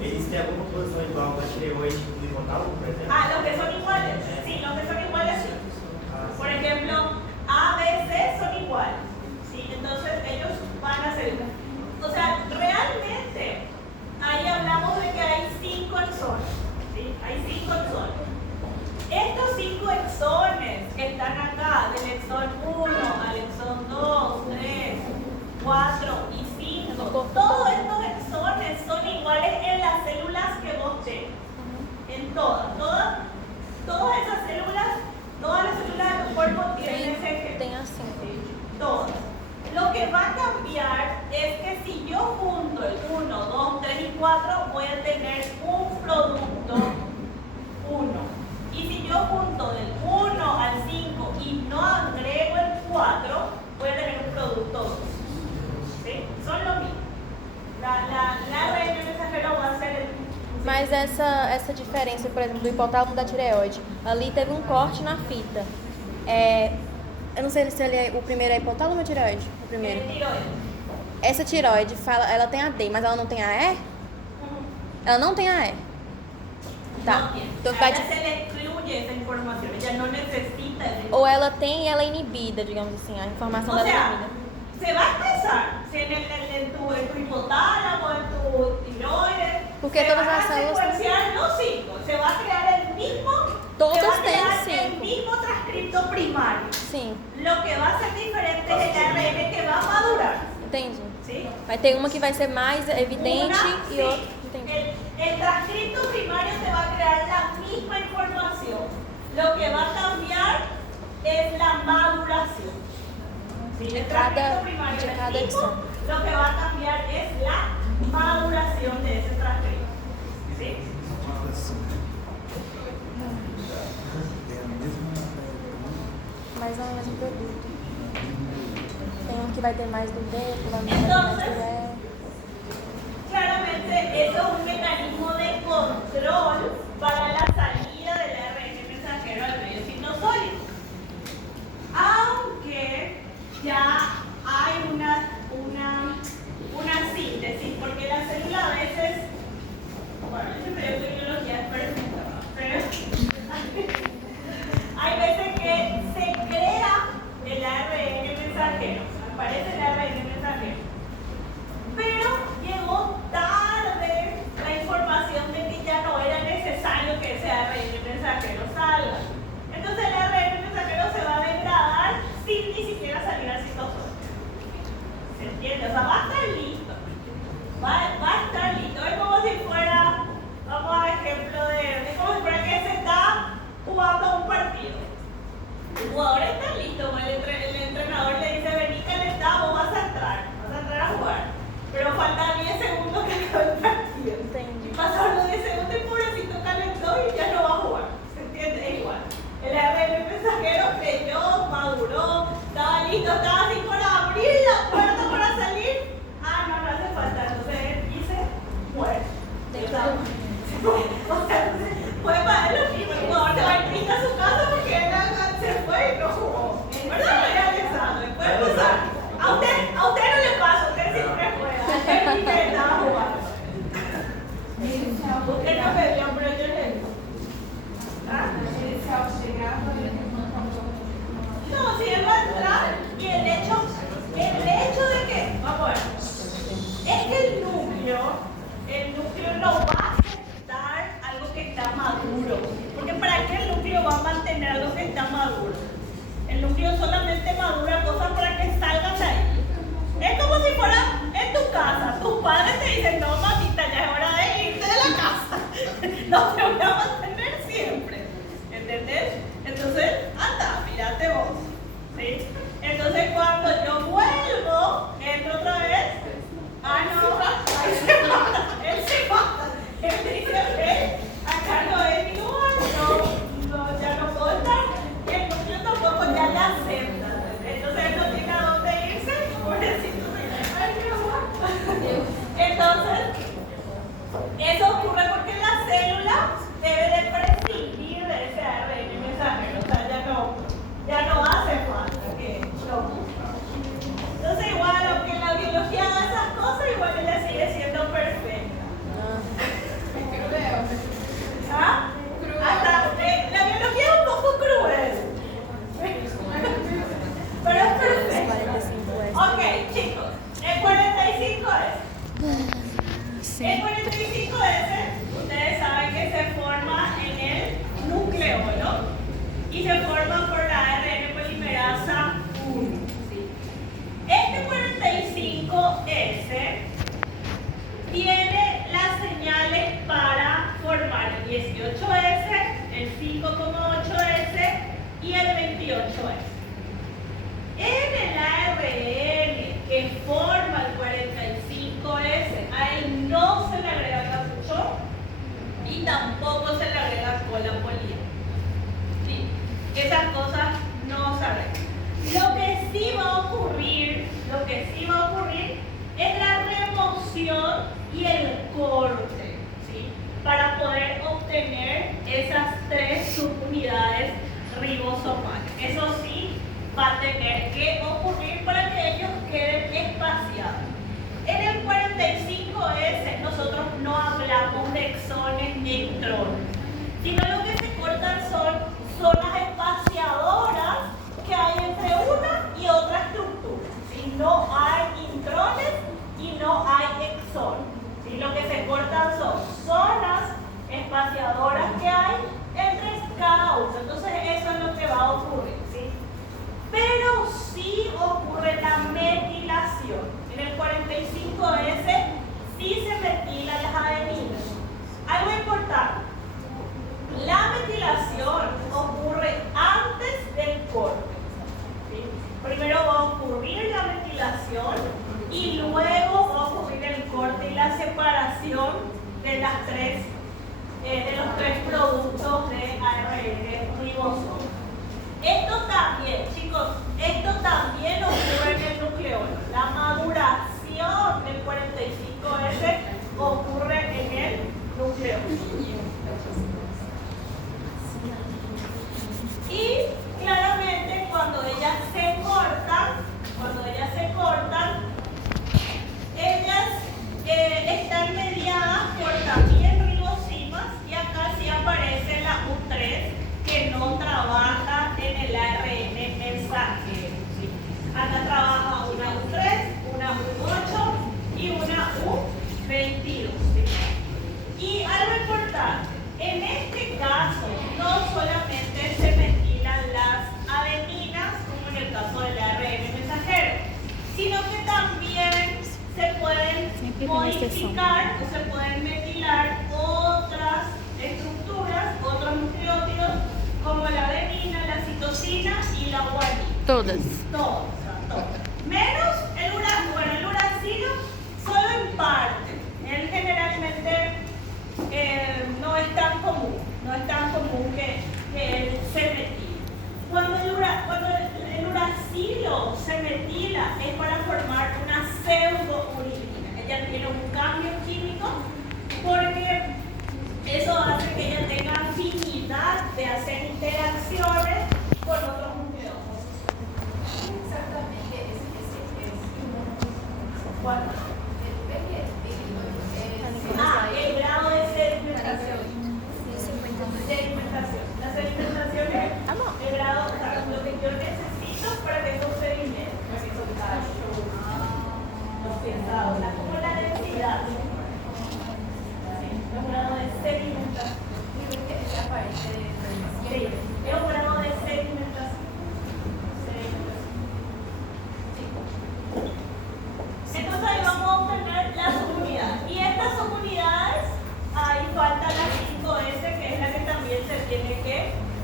eles têm alguma composição igual na tireoide e no hipotálamo, por exemplo? Ah, los que son iguales, sí, los que son iguales sí. Por ejemplo, A, B, C son iguales, ¿sí? Entonces ellos van a ser iguales. O sea, realmente ahí hablamos de que hay 5 exones, ¿sí? Hay 5 exones. Estos 5 exones que están acá, del exón 1 al exón 2, 3, 4 y 5, todos estos exones son iguales en las células que vos tenés. En todas esas células, todas las células de tu cuerpo tienen ese gen. Tem assim. Todas. Lo que va a cambiar es que si yo junto el 1, 2, 3 y 4, voy a tener un producto 1. Y si yo junto del 1 al 5 y no agrego el 4, voy a tener un producto 2. ¿Sí? Son lo mismo. La ARN mensajero va a ser el mismo. Mas essa diferença, por exemplo, do hipotálamo da tireoide, ali teve um corte na fita. Eu não sei se ele é, o primeiro é hipotálamo ou tireoide? O primeiro. Tiroides. Essa tireoide, ela tem a D, mas ela não tem a E? Ela não tem a E. Tá. No tiene. Então A vai ella se le excluye esa información. Ella no necesita esa información. Ou ela tem e ela é inibida, digamos assim, a informação O dela é sea, inibida. se va a expresar si en tu hipotálamo, en tu tiroides. Porque se todas van las a células- secuenciar los 5. Se va a crear el mismo que va a ser diferente es el ARN que va a madurar. Entendi. ¿Sí? Vai ter uma que vai ser mais evidente Una, e sí. outra. Entendi. El transcripto primario te va a crear la misma información. Lo que va a cambiar es la maduración. ¿Sí? El transcripto primario de es cada el mismo, exón. lo que va a cambiar es la maduración de ese transcripto. ¿Sí? Mas não é o mesmo produto. Tem um que vai ter mais do D, que vai ter mais Entonces, do E. claramente eso es un mecanismo de control para la salida del ARN mensajero al medio signo sólido. Aunque ya hay una síntesis, porque la célula a veces, bueno, ese periodo de biología es perfecto, ¿no? Pero hay veces que se crea el ARN mensajero, aparece el ARN mensajero, pero llegó tarde la información de que ya no era necesario que ese ARN mensajero salga. Entonces el ARN mensajero se va a degradar sin ni siquiera salir al citosol. ¿Se entiende? O sea, va a estar listo. Va a estar listo. Es como si fuera, vamos a ejemplo es como si fuera que se está jugando un partido. El jugador está listo, el entrenador le dice, vení calentado, vas a entrar a jugar. Pero faltan 10 segundos que acabe el partido. Entendi. Y pasaron los 10 segundos y pobrecito calentó y ya no va a jugar. ¿Se entiende? Es igual. El ARN mensajero creyó, maduró, estaba listo, estaba así para abrir la puerta para salir. Ah, no hace falta. Entonces dice, muere. O sea, puede pagar lo mismo. El jugador se va a ir triste a su casa porque él se fue y no jugó. ¿Verdad? Alexander, puede pasar. A usted no le pasa, usted siempre juega. Él sí que estaba jugando. Usted no perdió, pero yo le digo. ¿Ah? No, si él va a entrar y el hecho de que, vamos a ver, es que el núcleo no va a aceptar algo que está maduro. Porque ¿para qué el núcleo va a mantener algo que está maduro? El núcleo solamente madura cosas para que salgan de ahí. Es como si fuera en tu casa. Tus padres te dicen, no mamita, ya es hora de irte de la casa. No te voy a mantener siempre. ¿Entendés? Entonces, anda, mírate vos. ¿Sí? Entonces cuando yo vuelvo, entro otra vez. Ah, no, ahí se mata. Él se mata. Él dice, ok, acá no es mi lugar, no, ya no puedo estar. Y el núcleo tampoco ya le acepta. Entonces él no tiene a dónde irse, pobrecito. Ay, mi amor. Entonces, eso ocurre porque la célula debe de prescindir de ese ARN mensajero. O sea, ya no hace falta que lo. Entonces igual, aunque la biología haga esas cosas, igual ella sigue siendo perfecta. ¿Ah? Hasta, la biología es un poco cruel. Pero es perfecta. 45 es. Ok, chicos, el 45 es. El 45S, ustedes saben que se forma en el nucleolo y se forma por la ARN polimerasa 1. ¿Sí? Este 45S tiene las señales para formar el 18S, el 5,8S y el 28S. En el ARN que forma el 45S, a él no se le agrega capuchón y tampoco se le agrega cola poliédrica. ¿Sí? Esas cosas no se arreglan. Lo que sí va a ocurrir es la remoción y el corte, ¿sí? Para poder obtener esas 3 subunidades ribosomales. Eso sí, va a tener que ocurrir para que ellos queden espaciados. En el 45S nosotros no hablamos de exones ni intrones, sino lo que se cortan son zonas espaciadoras que hay entre una y otra estructura. ¿Sí? No hay intrones y no hay exones. ¿Sí? Lo que se cortan son zonas espaciadoras que hay entre cada uno. Entonces eso es lo que va a ocurrir. ¿Sí? Pero metilación y luego va a ocurrir el corte y la separación de las de los tres productos de ARN ribosomal. Esto también, chicos, esto también ocurre en el nucleolo. La maduración del 45S ocurre en el nucleolo. Y claramente cuando ellas se cortan, ellas están mediadas por también ribosimas y acá sí aparece la U3 que no trabaja en el ARN mensajero. ¿Sí? Acá trabaja una U3, una U8 y una U22. ¿Sí? Y algo importante, en este caso no solamente se metilan las adeninas, como en el caso del ARN mensajero, sino que también se pueden modificar o se pueden metilar otras estructuras, otros nucleótidos, como la adenina, la citosina y la guanina. Todas. Todas. Menos el uracilo. Bueno, el uracilo solo en parte. Él generalmente no es tan común que él se metila. Cuando el uracilo se metila es para formar una pseudouridina. Ella tiene un cambio químico porque eso hace que ella tenga afinidad de hacer interacciones con otros nucleótidos. Exactamente, es ¿Cuál? El grado de sedimentación. La sedimentación es el grado, o sea, lo que yo necesito para que eso se sedimenten. Los pesados, como la densidad. Es un grado de sedimentación. Sí, es un grado de sedimentación. Entonces ahí vamos a obtener las subunidades. Y estas subunidades, ahí falta la 5S, que es la que también se tiene que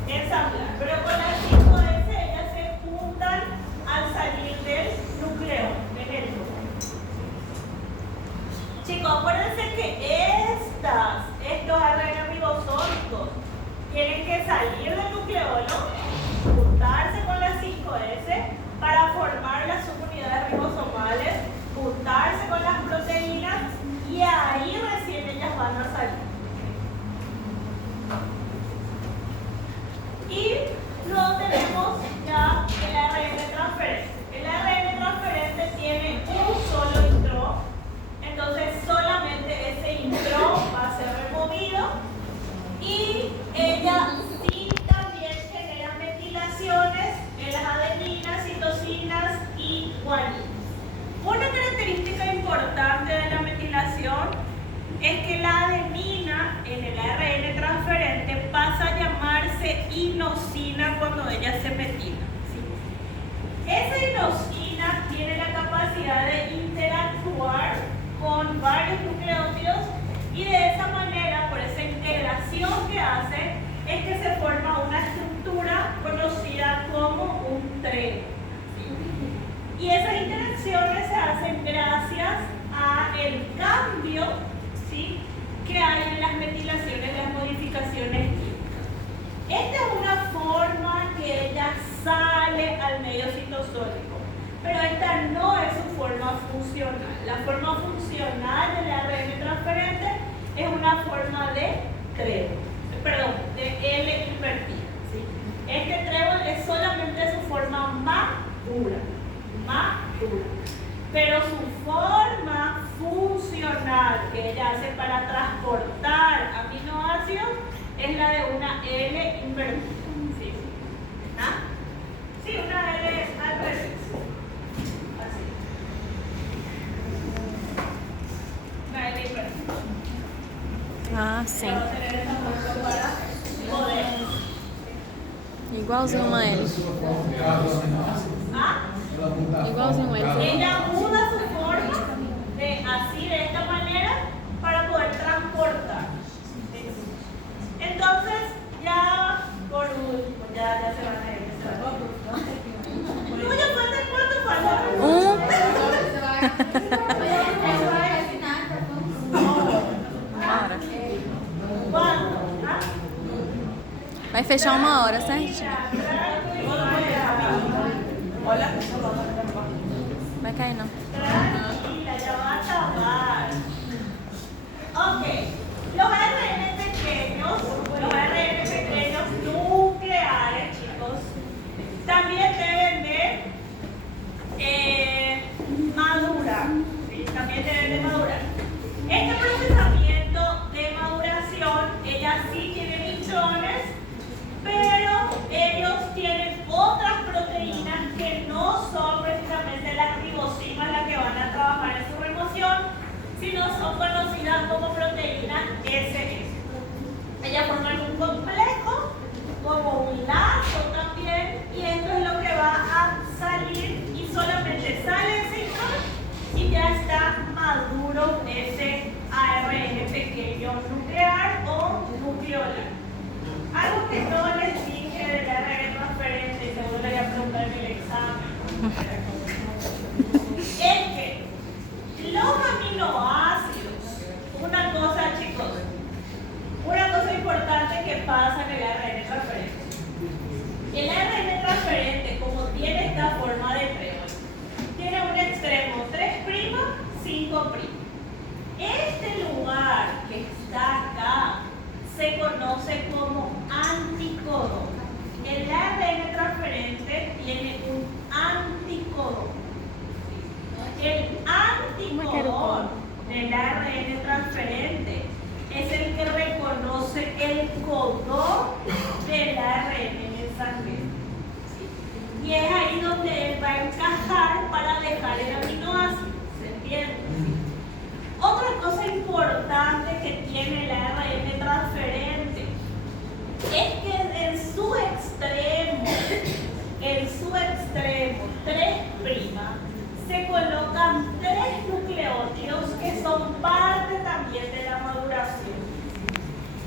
ensamblar. Pero con las 5S ellas se juntan al salir del núcleo, en el núcleo. Chicos, acuérdense que estos ARN ribosómicos tienen que salir del nucleolo, juntarse con las 5S para formar las subunidades ribosomales, juntarse con las proteínas y ahí recién ellas van a salir. Y luego tenemos ya el ARN transferente. El ARN transferente tiene un solo intrón, entonces solamente ese intrón va a ser removido y ella sí también genera metilaciones en las adeninas, citosinas y guaninas. Una característica importante de la metilación es que la adenina en el ARN transferente pasa a llamarse inosina cuando ella se metila. ¿Sí? Esa inosina tiene la capacidad de interactuar con varios nucleótidos y de esa manera, por esa integración que hace, es que se forma una estructura conocida como un treno. ¿Sí? Y esas interacciones se hacen gracias al cambio, ¿sí?, que hay en las metilaciones, las modificaciones químicas. Esta es una forma que ella sale al medio citosólico, pero esta no es su forma funcional. La forma funcional del ARN transferente es una forma de trébol, de L invertida. ¿Sí? Este trébol es solamente su forma madura. Pero su forma funcional que ella hace para transportar aminoácidos es la de una L invertida. ¿Sí? ¿Ah? Sí, una L al revés. Así. Una L invertida. Ah, sim. Vamos a tener esta forma para poder. Igualzinho uma L. ¿Ah? Igualzinho uma L. Ella muda su forma de esta manera para poder transportar. Entonces, ya por último, ya se van a ir. ¿Cuánto falta? Vai fechar 1 hora, certinho. Hola. Vai cair não. Tranquila, ya va a acabar. Ok, los ARN pequeños nucleares, chicos, también deben de madurar. ¿Sí? También deben de madurar. Este procesamiento de maduración, ellas sí tienen hinchones, pero ellos tienen otras proteínas que no son precisamente las ribosimas las que van a trabajar en su remoción, sino son conocidas como proteínas SS. Ellas forman un complejo, como un lazo también, y esto es lo que va a salir y solamente sale ese hinchón y ya está maduro ese ARN pequeño nuclear o nucleolar. Algo que no les dije del ARN transferente, y seguro le voy a preguntar en el examen, es que los aminoácidos, una cosa, chicos, una cosa importante que pasa en el ARN transferente. El ARN transferente, como tiene esta forma de trébol, tiene un extremo 3', 5'. Este lugar que está acá se conoce como anticodón. El ARN transferente tiene un anticodón. El anticodón del ARN transferente es el que reconoce el codón del ARN mensajero. Y es ahí donde él va a encajar para dejar el aminoácido. ¿Se entiende? Otra cosa importante que tiene el ARN transferente es que en su extremo 3', se colocan 3 nucleótidos que son parte también de la maduración.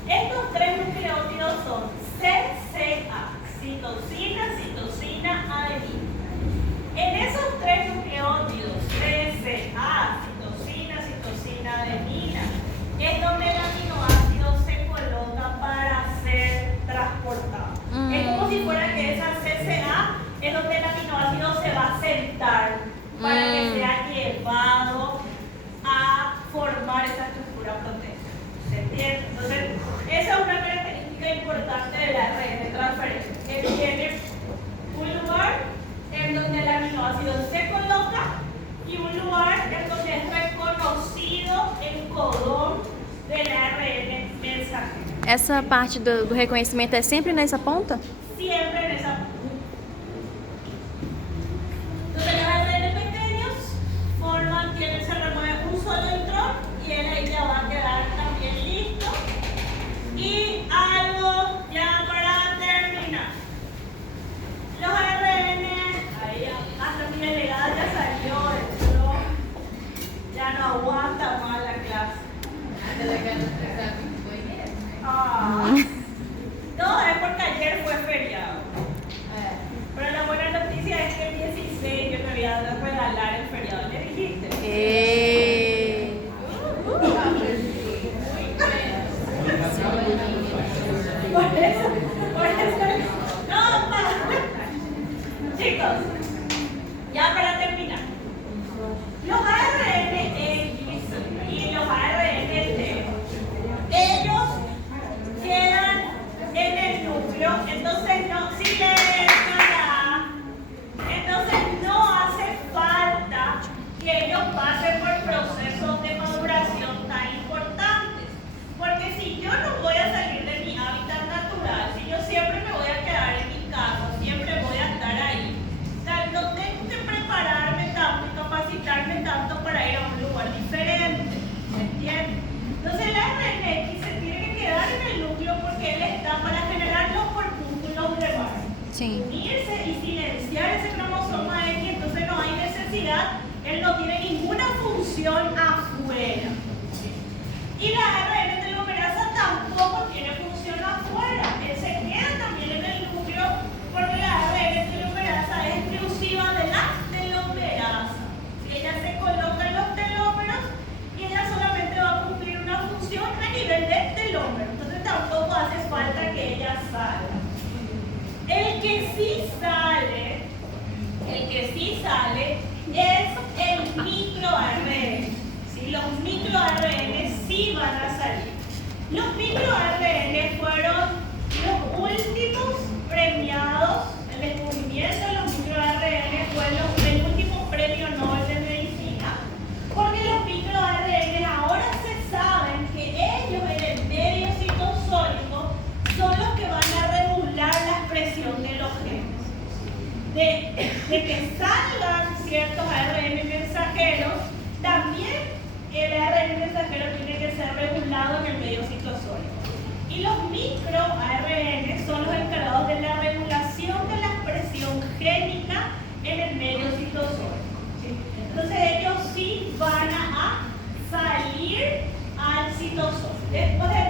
Estos 3 nucleótidos son CCA, citosina, adenina. En esos 3 nucleótidos, CCA, citosina, adenina, es donde el aminoácido se coloca para ser transportado. Es como si fuera que esa CCA es donde el aminoácido se va a sentar para que sea llevado a formar esa estructura proteica. ¿Se entiende? Entonces, esa es una característica importante de la red de transferencia, que tiene un lugar en donde el aminoácido se coloca y un lugar en donde es reconocido el codón del ARN mensajero. Essa parte do reconhecimento é sempre nessa ponta? Siempre en esa punta. Entonces los ARN pequeños se remueve un solo intrón y él ahí ya va a quedar también listo. Y algo ya para terminar. Los ARN, ahí hasta mi delegada ya salió, ya no aguanta más la clase. No, es porque ayer fue feriado. Pero la buena noticia es que el 16 yo me voy a regalar el feriado. ¿Le dijiste? Por eso. No, chicos, ya para terminar. Los ARN X y los ARN T, ellos quedan en el núcleo, entonces no, entonces no hace falta que ellos pasen por procesos de maduración tan importantes, porque si yo no voy a salir de mi hábitat natural, si yo siempre me voy a quedar en mi casa, siempre voy a estar ahí, o sea, no tengo que prepararme tanto y capacitarme tanto para ir a un lugar diferente, ¿se entiende? Entonces el ARN X se tiene que quedar en el núcleo porque él está para generar los corpúsculos de base. Sim. Unirse y silenciar ese cromosoma X, entonces no hay necesidad, él no tiene ninguna función afuera. Y la ARN telomerasa tampoco tiene función afuera, él se queda también en el núcleo porque la ARN telomerasa es exclusiva de la telomerasa. Ella se coloca en los telómeros y ella solamente va a cumplir una función a nivel del telómero, entonces tampoco hace falta que ella salga. sí sale es el microARN. ¿Sí? Los microARN sí van a salir. Los microARN fueron los últimos premiados. El descubrimiento de los microARN fue el último premio Nobel de Medicina, porque los microARN ahora se saben que ellos en el medio citosólico son los que van a regular la expresión de los genes. De que salgan ciertos ARN mensajeros, también el ARN mensajero tiene que ser regulado en el medio citosólico. Y los microARN son los encargados de la regulación de la expresión génica en el medio citosólico. ¿Sí? Entonces ellos sí van a salir al citosol. Después de